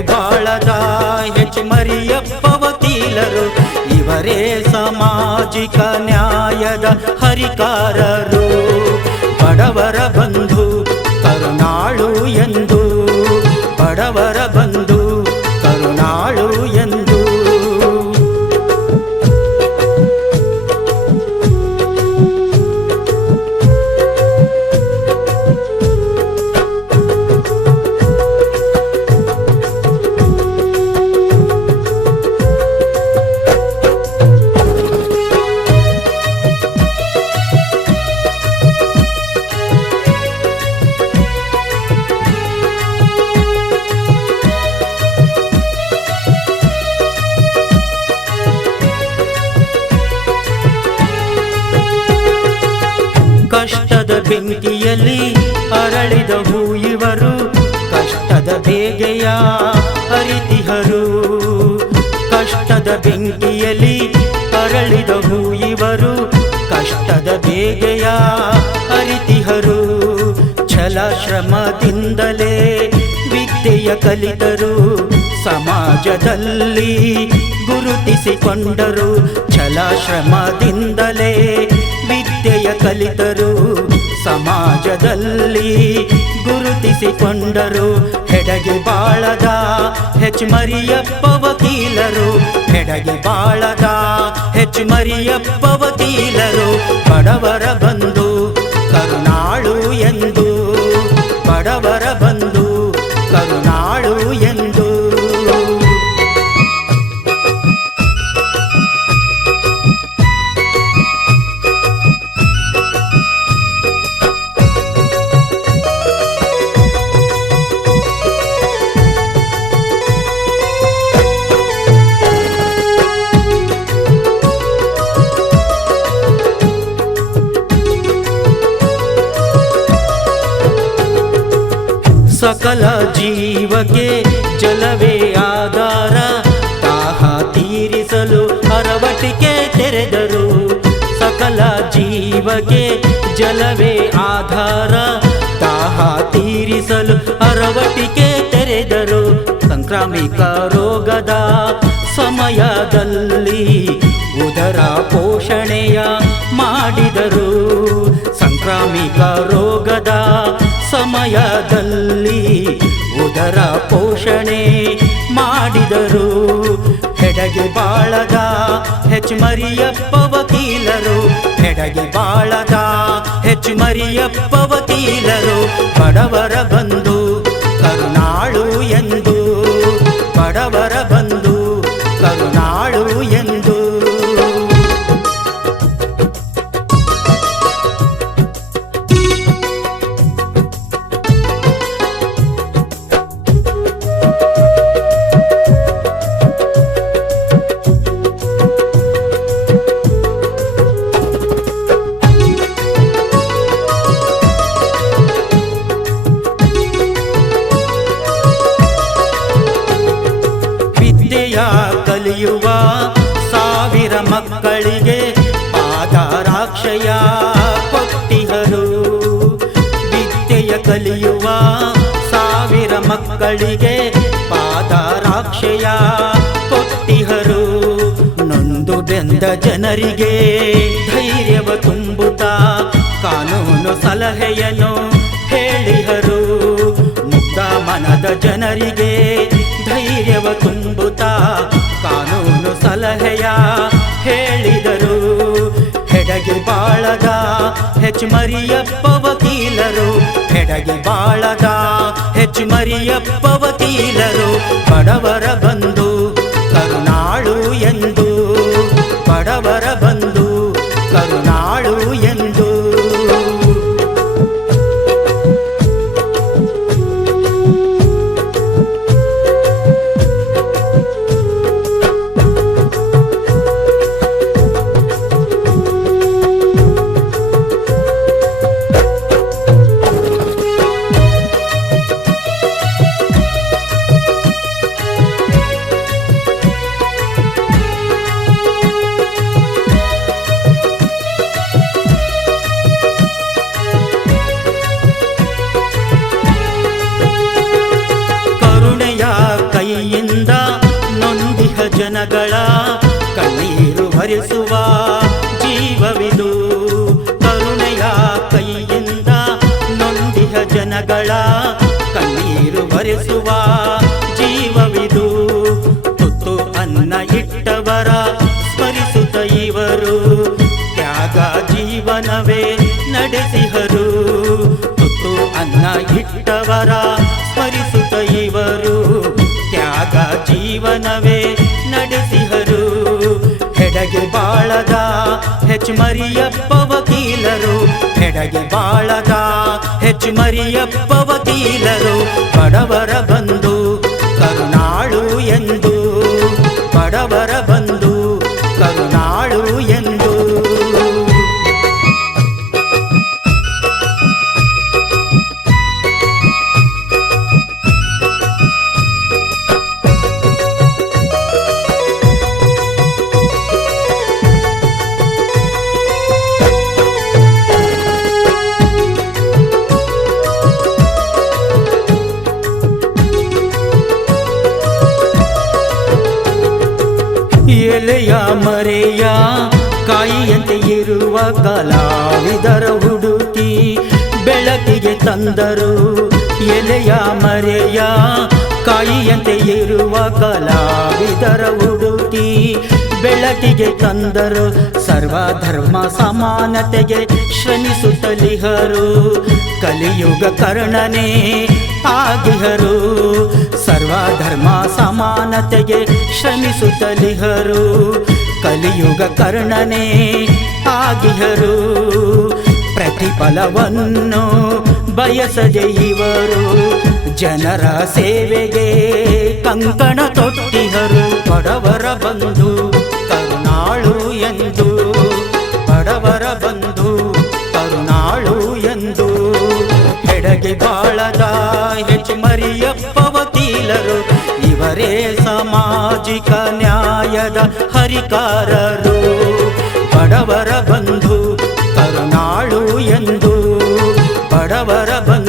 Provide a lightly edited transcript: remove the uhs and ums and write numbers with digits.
ಹೆಡಗಿ ಬಾಳದ ಹೆಚ್ ಮರಿಯಪ್ಪ ವಕೀಲರು, ಇವರೇ ಸಾಮಾಜಿಕ ನ್ಯಾಯದ ಹರಿಕಾರರು. ಬಡವರ ಬಂಧು ಕರುಣಾಳು ಎಂದು, ಬಡವರ ಬಂಧು ಕರುಣಾಳು ಎಂದು. ಕಷ್ಟದ ಬೆಂಕಿಯಲ್ಲಿ ಅರಳಿದ ಹೂ ಇವರು, ಕಷ್ಟದ ಬೇಗೆಯ ಅರಿತಿಹರು. ಕಷ್ಟದ ಬೆಂಕಿಯಲ್ಲಿ ಅರಳಿದ ಹೂ ಇವರು, ಕಷ್ಟದ ಬೇಗೆಯ ಅರಿತಿಹರು. ಛಲ ಶ್ರಮದಿಂದಲೇ ವಿದ್ಯೆಯ ಕಲಿತರು, ಸಮಾಜದಲ್ಲಿ ಗುರುತಿಸಿಕೊಂಡರು. ಛಲ ಶ್ರಮದಿಂದಲೇ ವಿದ್ಯೆಯ ಕಲಿತರು, ಸಮಾಜದಲ್ಲಿ ಗುರುತಿಸಿಕೊಂಡರು. ಹೆಡಗಿ ಬಾಳದ ಹೆಚ್ ಮರಿಯಪ್ಪ ವಕೀಲರು, ಹೆಡಗಿ ಬಾಳದ ಹೆಚ್ ಮರಿಯಪ್ಪ ವಕೀಲರು. ಬಡವರ ಬಂಧು ಕರುಣಾಳು ಎಂದು, ಬಡವರ ಬಂಧು ಕರುಣಾಳು ಎಂದು. ಸಕಲ ಜೀವಕ್ಕೆ ಜಲವೇ ಆಧಾರ, ದಾಹ ತೀರಿಸಲು ಅರವಟಿಕೆ ತೆರೆದರು. ಸಕಲ ಜೀವಕ್ಕೆ ಜಲವೇ ಆಧಾರ, ದಾಹ ತೀರಿಸಲು ಅರವಟಿಕೆ ತೆರೆದರು. ಸಾಂಕ್ರಾಮಿಕ ರೋಗದ ಸಮಯದಲ್ಲಿ ಉದರ ಪೋಷಣೆಯ ಮಾಡಿದರು. ಸಾಂಕ್ರಾಮಿಕ ರೋಗದ ಸಮಯದಲ್ಲಿ ಉದರ ಪೋಷಣೆ ಮಾಡಿದರು. ಹೆಡಗಿ ಬಾಳದ ಹೆಚ್ ಮರಿಯಪ್ಪ ವಕೀಲರು, ಹೆಡಗಿ ಬಾಳದ ಹೆಚ್ ಮರಿಯಪ್ಪ ವಕೀಲರು. ಬಡವರ ಬಂಧು ಕರುಣಾಳು ಎಂದು, ಬಡವರ ಬಂಧು ಕರುಣಾಳು ಎಂದು. ಕಲಿಯುವ ಸಾವಿರ ಮಕ್ಕಳಿಗೆ ಪಾದರಾಕ್ಷಯ ಕೊಟ್ಟಿಹರು. ವಿದ್ಯೆಯ ಕಲಿಯುವ ಸಾವಿರ ಮಕ್ಕಳಿಗೆ ಪಾದರಾಕ್ಷಯ ಕೊಟ್ಟಿಹರು. ನೊಂದು ಬೆಂದ ಜನರಿಗೆ ಧೈರ್ಯವ ತುಂಬುತ್ತಾ ಕಾನೂನು ಸಲಹೆಯನ್ನು ಹೇಳಿಹರು. ಮುಗ್ಧ ಮನದ ಜನರಿಗೆ ಧೈರ್ಯವ ತುಂಬುತ್ತಾ ಕಾನೂನು ಸಲಹೆಯ ಹೇಳಿದರು. ಹೆಡಗಿ ಬಾಳದ ಹೆಚ್ ಮರಿಯಪ್ಪ ವಕೀಲರು, ಹೆಡಗಿ ಬಾಳದ ಹೆಚ್ ಮರಿಯಪ್ಪ ವಕೀಲರು. ಬಡವರ ಬಂಧು ಕರುಣಾಳು ಎಂದು, ಬಡವರ ಬಂಧು ಕರುಣಾಳು ಎಂದು. ಹೊರೆಸುವ ಜೀವವಿದು. ಕರುಣೆಯ ಕೈಯಿಂದ ನೊಂದಿಹ ಜನಗಳ ಕಣ್ಣೀರು ಒರೆಸುವ ಜೀವವಿದು. ತುತ್ತು ಅನ್ನ ಇಟ್ಟವರ ಸ್ಮರಿಸುತ್ತ ಇವರು ತ್ಯಾಗ ಜೀವನವೇ ನಡೆಸಿಹರು. ತುತ್ತು ಅನ್ನ ಇಟ್ಟವರ ಸ್ಮರಿಸುತ್ತ ಇವರು ತ್ಯಾಗ ಜೀವನವೇ ನಡೆಸಿಹರು. ಹೆಡಗೆ ಬಾಳದ ಹೆಚ್ಚುಮರಿಯಪ್ಪ ವಕೀಲರು, ಹೆಡಗೆ ಬಾಳದ ಹೆಚ್ಚುಮರಿಯಪ್ಪ ವಕೀಲರು. ಬಡವರ ಬಂಧು ಕರುಣಾಳು ಎಂದು, ಬಡವರ ಬಂಧು ಕರುಣಾಳು ಎಂದು. ಎಲೆಯ ಮರೆಯ ಕಾಯಿಯಂತೆ ಇರುವ ಕಲಾವಿದರ ಹುಡುಕಿ ಬೆಳಕಿಗೆ ತಂದರು. ಎಲೆಯ ಮರೆಯ ಕಾಯಿಯಂತೆ ಇರುವ ಕಲಾವಿದರ ಹುಡುಕಿ ಬೆಳಕಿಗೆ ತಂದರು. ಸರ್ವಧರ್ಮ ಸಮಾನತೆಗೆ ಶ್ರಮಿಸುತ್ತಲಿಹರು, ಕಲಿಯುಗ ಕರ್ಣನೇ ಆಗಿಹರು. ಸರ್ವಧರ್ಮ ಸಮಾನತೆಗೆ ಶ್ರಮಿಸುತ್ತಲಿಹರು, ಕಲಿಯುಗ ಕರ್ಣನೇ ಆಗಿಹರು. ಪ್ರತಿಫಲವನ್ನು ಬಯಸದೆ ಇವರು ಜನರ ಸೇವೆಗೆ ಕಂಕಣ ತೊಟ್ಟಿಹರು. ಬಡವರ ಬಂಧು ಕರುಣಾಳು ಎಂದು, ಬಡವರ ಬಂಧು ಕರುಣಾಳು ಎಂದು. ಹೆಡಗೆ ಬಾಳದ ಹೆಚ್ಚುಮರಿಯಪ್ಪ ವಕೀಲರು, ಇವರೇ ಸಾಮಾಜಿಕ ನ್ಯಾಯದ ಹರಿಕಾರರು. ಬಡವರ ಬಂಧು ಕರುಣಾಳು ಎಂದು, ಬಡವರ ಬಂಧು